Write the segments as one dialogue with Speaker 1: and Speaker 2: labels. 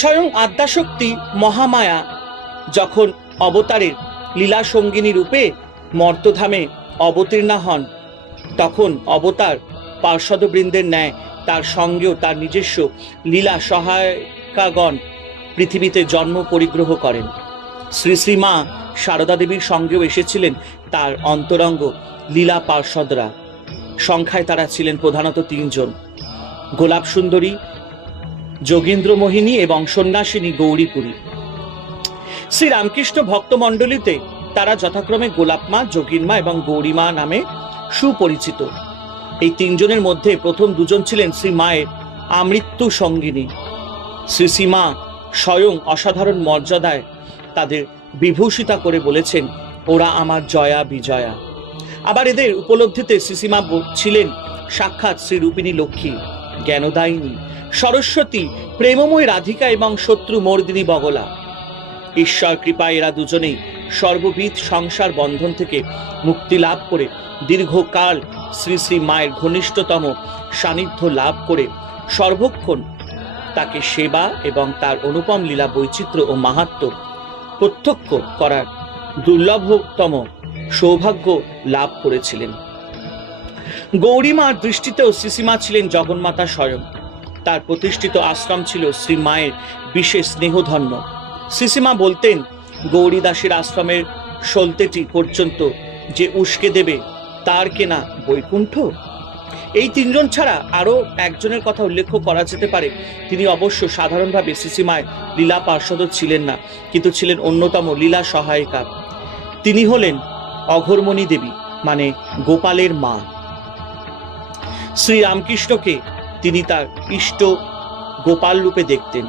Speaker 1: স্বয়ং আদ্যাশক্তি মহামায়া যখন অবতারের লীলা সঙ্গিনী রূপে মর্তধামে অবতীর্ণা হন তখন অবতার পার্শ্বদবৃন্দের ন্যায় তার সঙ্গেও তার নিজস্ব লীলা সহায়কাগণ পৃথিবীতে জন্ম পরিগ্রহ করেন শ্রী শ্রীমা সারদা দেবীর সঙ্গেও এসেছিলেন তার অন্তরঙ্গ লীলা পার্ষদরা সংখ্যায় তারা ছিলেন প্রধানত তিনজন গোলাপ সুন্দরী যোগীন্দ্রমোহিনী এবং সন্ন্যাসিনী গৌরীপুরী শ্রীরামকৃষ্ণ ভক্তমণ্ডলীতে তারা যথাক্রমে গোলাপমা যোগীনমা এবং গৌরীমা নামে সুপরিচিত এই তিনজনের মধ্যে প্রথম দুজন ছিলেন শ্রী মায়ের আমৃত্যু সঙ্গিনী শ্রী সীমা স্বয়ং অসাধারণ মর্যাদায় তাদের বিভূষিতা করে বলেছেন ওরা আমার জয়া বিজয়া আবার এদের উপলব্ধিতে শ্রীসীমা ছিলেন সাক্ষাৎ শ্রী রূপিণী লক্ষ্মী জ্ঞানদায়িনী সরস্বতী প্রেমময় রাধিকা এবং শত্রু মর্দিনী বগলা ঈশ্বর কৃপায় এরা দুজনেই সর্ববিধ সংসার বন্ধন থেকে মুক্তি লাভ করে দীর্ঘকাল শ্রী শ্রী মায়ের ঘনিষ্ঠতম সান্নিধ্য লাভ করে সর্বক্ষণ তাকে সেবা এবং তার অনুপম লীলা বৈচিত্র্য ও মাহাত্ম প্রত্যক্ষ করার দুর্লভতম সৌভাগ্য লাভ করেছিলেন গৌরীমার দৃষ্টিতেও শ্রীসীমা ছিলেন জগন্মাতা স্বয়ং তার প্রতিষ্ঠিত আশ্রম ছিল শ্রীমায়ের বিশেষ স্নেহধন্য শ্রীসীমা বলতেন গৌরী দাসের আশ্রমের সলতেটি পর্যন্ত যে উস্কে দেবে তার কেনা বৈকুণ্ঠ এই তিনজন ছাড়া আরও একজনের কথা উল্লেখ করা যেতে পারে তিনি অবশ্য সাধারণভাবে শ্রীসীমায় লীলা পার্ষদ ছিলেন না কিন্তু ছিলেন অন্যতম লীলা সহায়িকা তিনি হলেন অঘরমণি দেবী মানে গোপালের মা শ্রীরামকৃষ্ণকে তিনি তার ইষ্ট গোপাল রূপে দেখতেন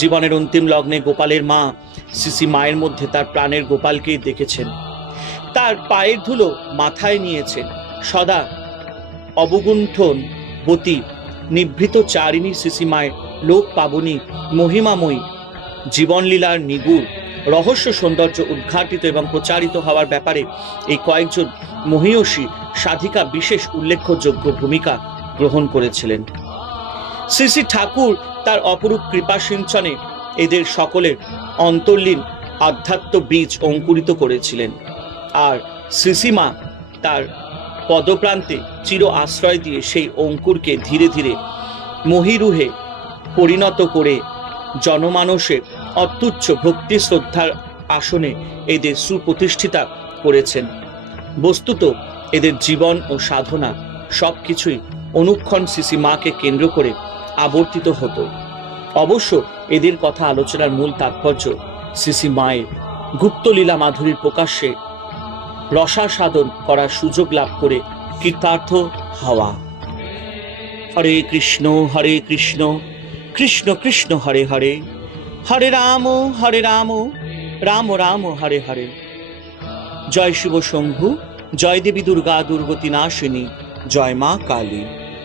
Speaker 1: জীবনের অন্তিম লগ্নে গোপালের মা শিশি মায়ের মধ্যে তার প্রাণের গোপালকেই দেখেছেন তার পায়ের ধুলো মাথায় নিয়েছেন সদা অবগুণ্ঠন বতী নিভৃত চারিণী মায়ের লোক পাবনী মহিমাময়ী জীবনলীলার নিগুড় রহস্য সৌন্দর্য উদ্ঘাটিত এবং প্রচারিত হওয়ার ব্যাপারে এই কয়েকজন মহীয়সী সাধিকা বিশেষ উল্লেখযোগ্য ভূমিকা গ্রহণ করেছিলেন শ্রী শ্রী ঠাকুর তার অপরূপ কৃপা সিঞ্চনে এদের সকলের অন্তর্লীন আধ্যাত্ম বীজ অঙ্কুরিত করেছিলেন আর শ্রীসীমা তার পদপ্রান্তে চির আশ্রয় দিয়ে সেই অঙ্কুরকে ধীরে ধীরে মহিরুহে পরিণত করে জনমানসে অতুচ্ছ ভক্তি শ্রদ্ধার আসনে এদের সুপ্রতিষ্ঠিতা করেছেন বস্তুত এদের জীবন ও সাধনা সব কিছুই অনুক্ষণ শিশি মাকে কেন্দ্র করে আবর্তিত হতো অবশ্য এদের কথা আলোচনার মূল তাৎপর্য শিশি মায়ের গুপ্তলীলা মাধুরীর প্রকাশ্যে রসা সাধন করার সুযোগ লাভ করে কৃতার্থ হওয়া হরে কৃষ্ণ হরে কৃষ্ণ কৃষ্ণ কৃষ্ণ হরে হরে হরে রাম হরে রাম রাম রাম হরে হরে জয় শিব শম্ভু জয় দেবী দুর্গা দুর্গতি নাশিনী জয় মা কালী